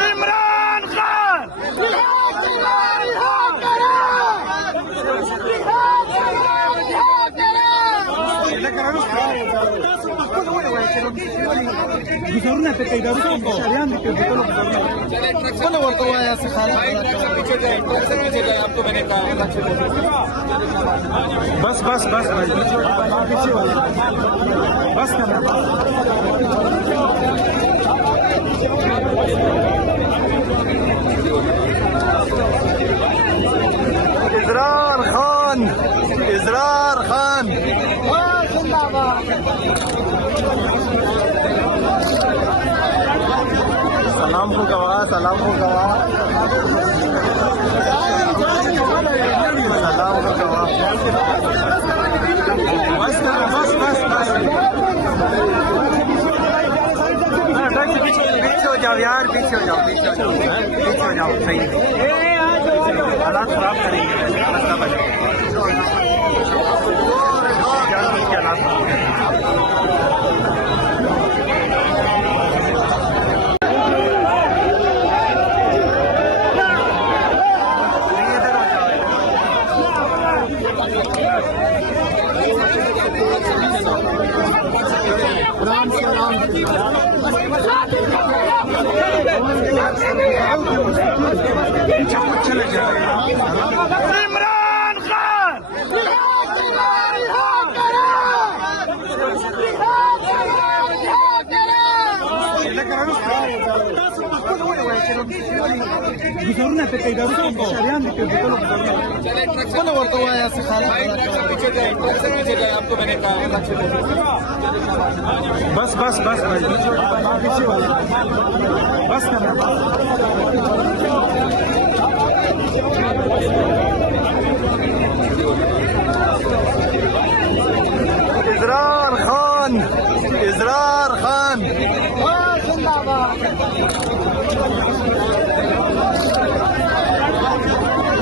عمران خان بس بس بس بس اسرار خان اسرار خان سلام کو گواہ سلام کو گواہ سلام کو گواہ بس بس بس بس پیچھے ہو جاؤ یار پیچھے ہو جاؤ پیچھے ہو جاؤ صحیح حالات خراب کریں گے مسئلہ بنے عمران خان بس بس بس بس اسرار خان اسرار خان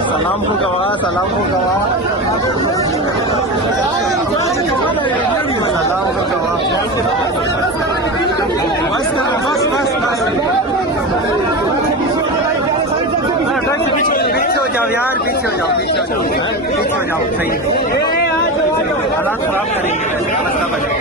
سلام کو گواہ سلام کو گواہ سلام کو گواہ بس بس بس بس پیچھے ہو جاؤ یار پیچھے ہو جاؤ پیچھے ہو جاؤ صحیح حالات خراب کریں گے مسئلہ بنے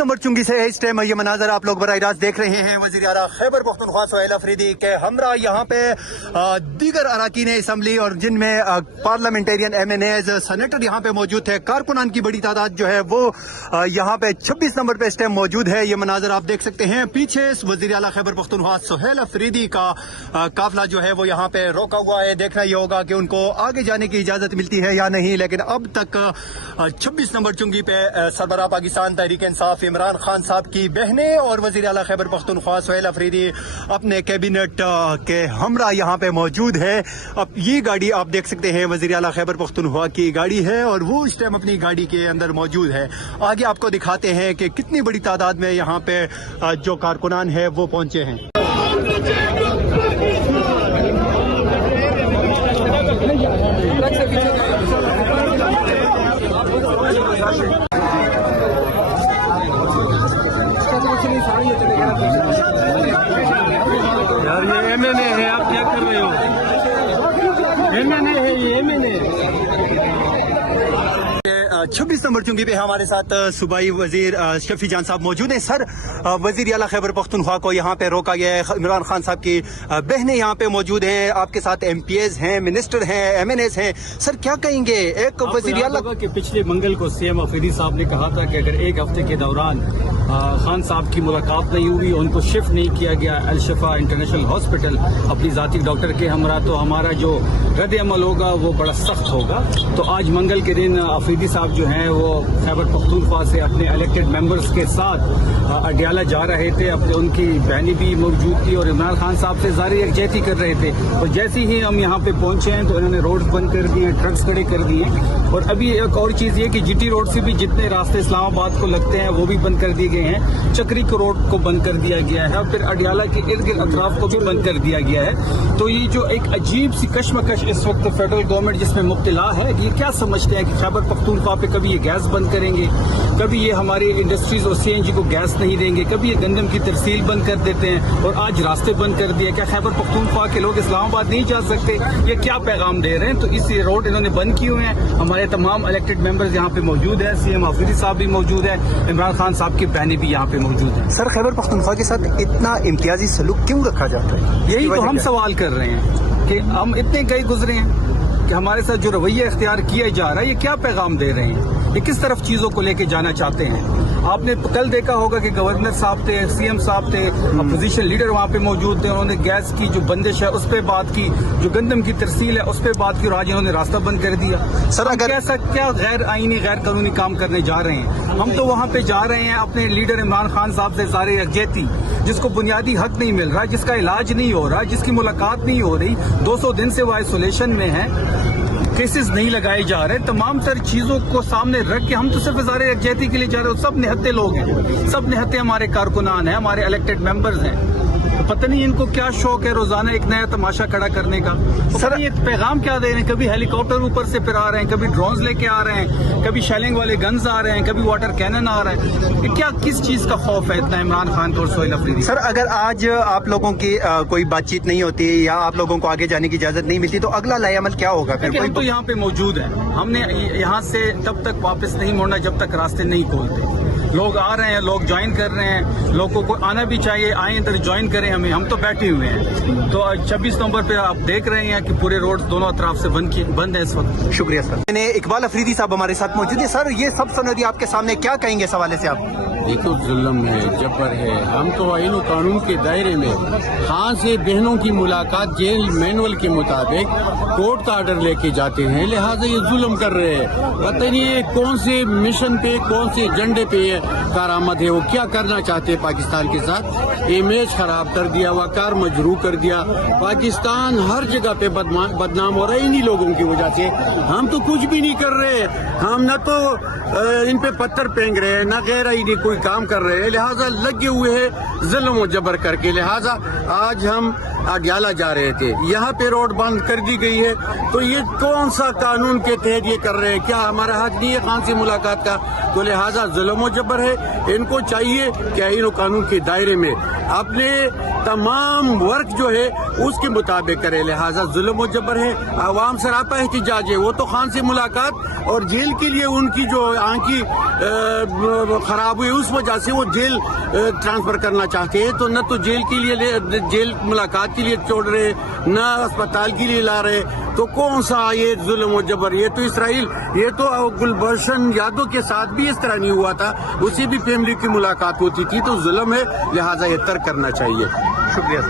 نمبر چنگی سے اس ٹائم یہ مناظر آپ لوگ براہ راست دیکھ رہے ہیں وزیر اعلیٰ خیبر پختونخوا سہیل افریدی کے ہمراہ یہاں پہ دیگر اراکین اسمبلی اور جن میں parliamentarian M N As senator یہاں پہ موجود تھے کارکنان کی بڑی تعداد جو ہے وہ یہاں پہ 26 نمبر پہ اس ٹائم موجود ہے. یہ مناظر آپ دیکھ سکتے ہیں پیچھے وزیر اعلیٰ خیبر پختونخوا سہیل افریدی کا قافلہ جو ہے وہ یہاں پہ روکا ہوا ہے. دیکھنا یہ ہوگا کہ ان کو آگے جانے کی اجازت ملتی ہے یا نہیں, لیکن اب تک 26 نمبر چنگی پہ سربراہ پاکستان تحریک انصاف عمران خان صاحب کی بہنیں اور وزیر اعلیٰ خیبر پختونخوا سہیل افریدی اپنے کیبنٹ کے ہمراہ یہاں پہ موجود ہے. اب یہ گاڑی آپ دیکھ سکتے ہیں وزیر اعلیٰ خیبر پختونخوا کی گاڑی ہے اور وہ اس ٹائم اپنی گاڑی کے اندر موجود ہے. آگے آپ کو دکھاتے ہیں کہ کتنی بڑی تعداد میں یہاں پہ جو کارکنان ہیں وہ پہنچے ہیں. یار یہ ایم این اے ہے, آپ کیا کر رہے ہو؟ ایم این اے ہے, یہ ایم این اے. 26 نمبر چنگی پہ ہمارے ساتھ صوبائی وزیر شفیع جان صاحب موجود ہیں. سر, وزیر اعلیٰ خیبر پختونخوا کو یہاں پہ روکا گیا ہے. عمران خان صاحب کی بہنیں یہاں پہ موجود ہیں, آپ کے ساتھ ایم پی ایز ہیں, منسٹر ہیں, ایم این ایز ہیں. سر کیا کہیں گے؟ ایک وزیر اعلیٰ کہ پچھلے منگل کو سی ایم افریدی صاحب نے کہا تھا کہ اگر ایک ہفتے کے دوران خان صاحب کی ملاقات نہیں ہوئی, ان کو شفٹ نہیں کیا گیا الشفا انٹرنیشنل ہاسپٹل اپنی ذاتی ڈاکٹر کے ہمراہ, تو ہمارا جو رد عمل ہوگا وہ بڑا سخت ہوگا. تو آج منگل کے دن افریدی صاحب صاحب جو ہیں وہ خیبر پختونخوا سے اپنے الیکٹڈ ممبرز کے ساتھ اڈیالہ جا رہے تھے. اپنے ان کی بہنیں بھی موجود تھی اور عمران خان صاحب سے ظاہر یکجہتی کر رہے تھے. اور جیسے ہی ہم یہاں پہ پہنچے ہیں تو انہوں نے روڈ بند کر دیے ہیں, ٹرکس کھڑے کر دیے ہیں. اور ابھی ایک اور چیز یہ کہ جی ٹی روڈ سے بھی جتنے راستے اسلام آباد کو لگتے ہیں وہ بھی بند کر دیے گئے ہیں. چکری کو روڈ کو بند کر دیا گیا ہے اور پھر اڈیالہ کے ارد گرد اطراف کو بھی بند کر دیا گیا ہے. تو یہ جو ایک عجیب سی کشمکش اس وقت فیڈرل گورنمنٹ جس میں مبتلا ہے, یہ کیا سمجھتے ہیں کہ خیبر پختونخوا پہ کبھی یہ گیس بند کریں گے, کبھی یہ ہماری انڈسٹریز اور سی این جی کو گیس نہیں دیں گے, کبھی یہ گندم کی ترسیل بند کر دیتے ہیں اور آج راستے بند کر دیے. کیا خیبر پختونخوا کے لوگ اسلام آباد نہیں جا سکتے؟ یہ کیا پیغام دے رہے ہیں؟ تو اس روڈ انہوں نے بند کیے ہوئے ہیں. ہمارے تمام الیکٹڈ ممبرز یہاں پہ موجود ہیں, سی ایم آفریدی صاحب بھی موجود ہیں, عمران خان صاحب کی بہنیں بھی یہاں پہ موجود ہیں. سر, خیبر پختونخوا کے ساتھ اتنا امتیازی سلوک کیوں رکھا جاتا ہے؟ یہی تو ہم سوال کر رہے ہیں کہ ہم اتنے گئے گزرے ہیں کہ ہمارے ساتھ جو رویہ اختیار کیا جا رہا ہے یہ کیا پیغام دے رہے ہیں, یہ کس طرف چیزوں کو لے کے جانا چاہتے ہیں. آپ نے کل دیکھا ہوگا کہ گورنر صاحب تھے, سی ایم صاحب تھے, اپوزیشن لیڈر وہاں پہ موجود تھے, انہوں نے گیس کی جو بندش ہے اس پہ بات کی, جو گندم کی ترسیل ہے اس پہ بات کی, اور آج انہوں نے راستہ بند کر دیا. سر, اگر ایسا کیا غیر آئینی غیر قانونی کام کرنے جا رہے ہیں؟ ہم تو وہاں پہ جا رہے ہیں اپنے لیڈر عمران خان صاحب سے ظاہر یکجہتی, جس کو بنیادی حق نہیں مل رہا, جس کا علاج نہیں ہو رہا, جس کی ملاقات نہیں ہو رہی, 200 دن سے وہ آئسولیشن میں ہے, کیسز نہیں لگائے جا رہے, تمام سر چیزوں کو سامنے رکھ کے ہم تو صرف اظہار یکجہتی کے لیے جا رہے ہیں. سب نہتے لوگ ہیں, سب نہتے ہمارے کارکنان ہیں, ہمارے الیکٹڈ ممبرز ہیں. پتہ نہیں ان کو کیا شوق ہے روزانہ ایک نیا تماشا کھڑا کرنے کا. سر, یہ پیغام کیا دے رہے ہیں؟ کبھی ہیلی کاپٹر اوپر سے پھر آ رہے ہیں, کبھی ڈرونز لے کے آ رہے ہیں, کبھی شیلنگ والے گنز آ رہے ہیں, کبھی واٹر کینن آ رہا ہے. یہ کیا کس چیز کا خوف ہے اتنا عمران خان کو اور سہیل افریدی؟ سر, اگر آج آپ لوگوں کی کوئی بات چیت نہیں ہوتی یا آپ لوگوں کو آگے جانے کی اجازت نہیں ملتی تو اگلا لائے عمل کیا ہوگا پھر؟ ہم تو یہاں پہ موجود ہیں, ہم نے یہاں سے تب تک واپس نہیں موڑنا جب تک راستے نہیں کھولتے. لوگ آ رہے ہیں, لوگ جوائن کر رہے ہیں, لوگوں کو آنا بھی چاہیے, آئیں ادھر جوائن کریں ہمیں, ہم تو بیٹھے ہوئے ہیں. تو 26 نومبر پہ آپ دیکھ رہے ہیں کہ پورے روڈ دونوں اطراف سے بند ہے اس وقت. شکریہ سر. میں نے اقبال افریدی صاحب ہمارے ساتھ موجود ہیں. سر, یہ سب سنودی آپ کے سامنے, کیا کہیں گے اس حوالے سے آپ؟ یہ تو ظلم ہے, جبر ہے. ہم تو آئین و قانون کے دائرے میں خان سے بہنوں کی ملاقات جیل مینول کے مطابق کورٹ کا آرڈر لے کے جاتے ہیں, لہٰذا یہ ظلم کر رہے ہیں. پتہ نہیں یہ کون سے مشن پہ, کون سے ایجنڈے پہ کارآمد ہے, وہ کیا کرنا چاہتے ہیں پاکستان کے ساتھ. امیج خراب کر دیا, وقار مجروح کر دیا. پاکستان ہر جگہ پہ بدنام ہو رہا ہے انہی لوگوں کی وجہ سے. ہم تو کچھ بھی نہیں کر رہے, ہم نہ تو ان پہ پتھر پھینک رہے ہیں, نہ غیر آئینی کوئی کام کر رہے ہیں, لہٰذا لگے ہوئے ہیں ظلم و جبر کر کے. لہٰذا آج ہم اڈیالہ جا رہے تھے, یہاں پہ روڈ بند کر دی گئی ہے. تو یہ کون سا قانون کے تحت یہ کر رہے ہیں؟ کیا ہمارا حق نہیں ہے خان سے ملاقات کا؟ تو لہٰذا ظلم و جبر ہے. ان کو چاہیے کہ آئین و قانون کے دائرے میں اپنے تمام ورک جو ہے اس کے مطابق کرے. لہٰذا ظلم و جبر ہے. عوام سراپا احتجاج ہے. وہ تو خان سے ملاقات اور جیل کے لیے ان کی جو آنکھی خراب ہوئی اس وجہ سے وہ جیل ٹرانسفر کرنا چاہتے ہیں. تو نہ تو جیل کے لیے, جیل ملاقات کے لیے چھوڑ رہے, نہ اسپتال کے لیے لا رہے. تو کون سا یہ ظلم و جبر؟ یہ تو اسرائیل, یہ تو گلبھوشن یادو کے ساتھ بھی اس طرح نہیں ہوا تھا, اسی بھی فیملی کی ملاقات ہوتی تھی. تو ظلم ہے, لہٰذا یہ ترک کرنا چاہیے. شکریہ سر.